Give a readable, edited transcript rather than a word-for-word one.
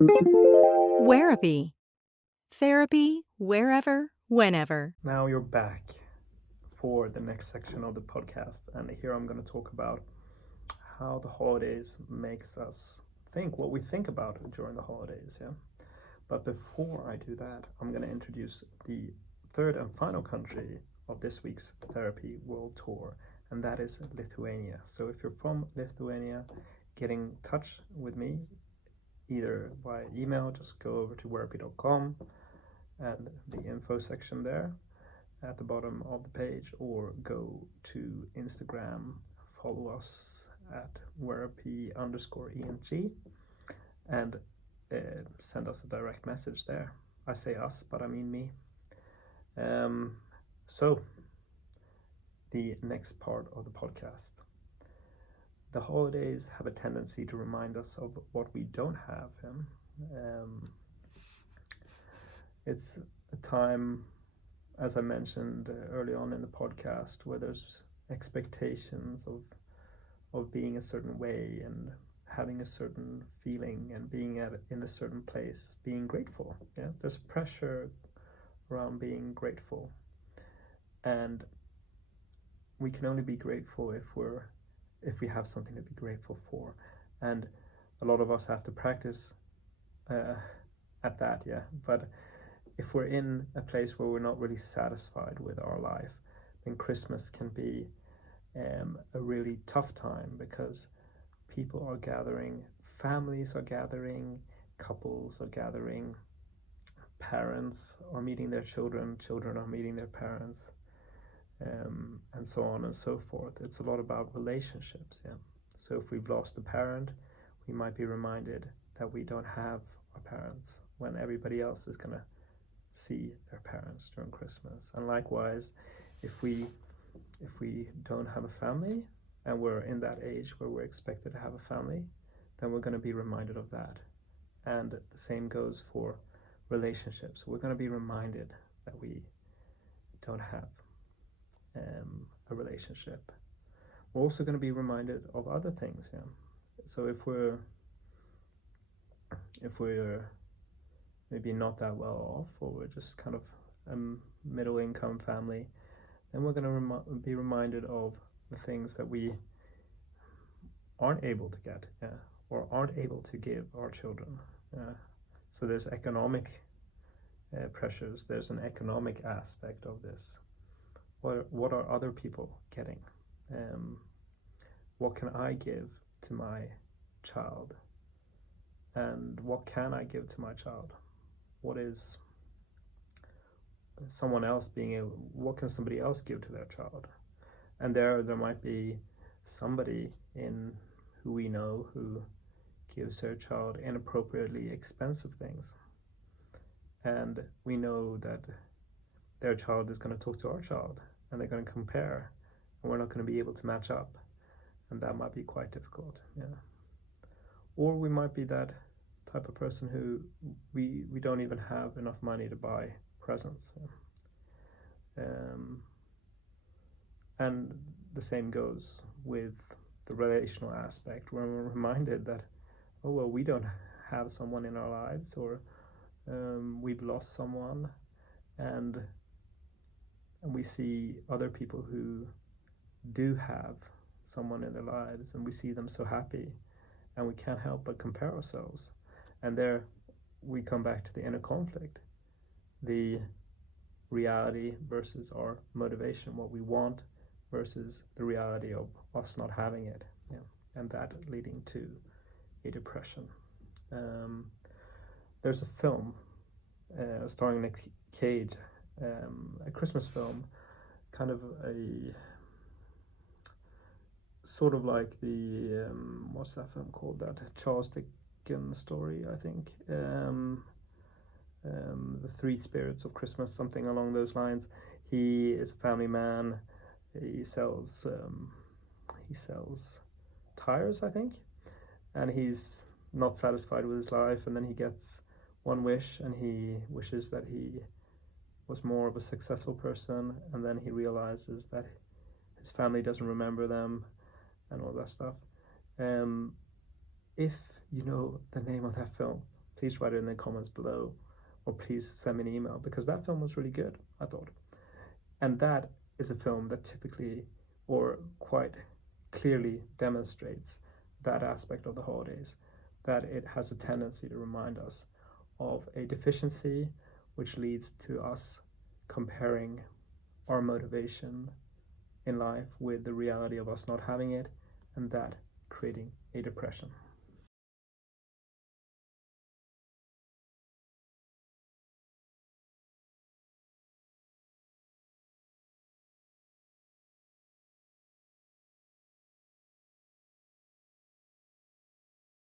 Wherapy. Therapy wherever, whenever. Now you're back for the next section of the podcast, and here I'm going to talk about how the holidays makes us think, what we think about during the holidays. Yeah, but before I do that, I'm going to introduce the third and final country of this week's Therapy World Tour, and that is Lithuania. So if you're from Lithuania, get in touch with me either by email. Just go over to wherapy.com and the info section there at the bottom of the page, or go to Instagram, follow us at Wherapy_ENG, and send us a direct message there. I say us, but I mean me. So, the next part of the podcast. The holidays have a tendency to remind us of what we don't have. It's a time, as I mentioned early on in the podcast, where there's expectations of being a certain way and having a certain feeling and being in a certain place, being grateful. Yeah, there's pressure around being grateful, and we can only be grateful if we have something to be grateful for, and a lot of us have to practice at that. Yeah, but if we're in a place where we're not really satisfied with our life, then Christmas can be a really tough time, because people are gathering, families are gathering, couples are gathering, parents are meeting their children, children are meeting their parents, and so on and so forth. It's a lot about relationships. Yeah. So if we've lost a parent, we might be reminded that we don't have our parents when everybody else is going to see their parents during Christmas. And likewise, if we don't have a family and we're in that age where we're expected to have a family, then we're going to be reminded of that. And the same goes for relationships. We're going to be reminded that we don't have a relationship. We're also going to be reminded of other things. Yeah. So if we're maybe not that well off, or we're just kind of a middle income family, then we're going to be reminded of the things that we aren't able to get, or aren't able to give our children. So there's economic pressures, there's an economic aspect of this. What are other people getting? What can I give to my child? And what can I give to my child? What is someone else being able, what can somebody else give to their child? And there might be somebody in who we know who gives their child inappropriately expensive things, and we know that their child is going to talk to our child and they're going to compare, and we're not going to be able to match up, and that might be quite difficult. Yeah. Or we might be that type of person who we don't even have enough money to buy presents. And the same goes with the relational aspect, where we're reminded that, oh well, we don't have someone in our lives, or we've lost someone, and we see other people who do have someone in their lives, and we see them so happy, and we can't help but compare ourselves. And there we come back to the inner conflict, the reality versus our motivation, what we want versus the reality of us not having it, and that leading to a depression. There's a film starring Nick Cage, a Christmas film, kind of a sort of like the what's that film called, that Charles Dickens story, I think, the Three Spirits of Christmas, something along those lines. He is a family man. He sells tires, I think, and he's not satisfied with his life, and then he gets one wish, and he wishes that he was more of a successful person, and then he realizes that his family doesn't remember them and all that stuff. If you know the name of that film, please write it in the comments below, or please send me an email, because that film was really good, I thought. And that is a film that typically, or quite clearly, demonstrates that aspect of the holidays, that it has a tendency to remind us of a deficiency, which leads to us comparing our motivation in life with the reality of us not having it, and that creating a depression.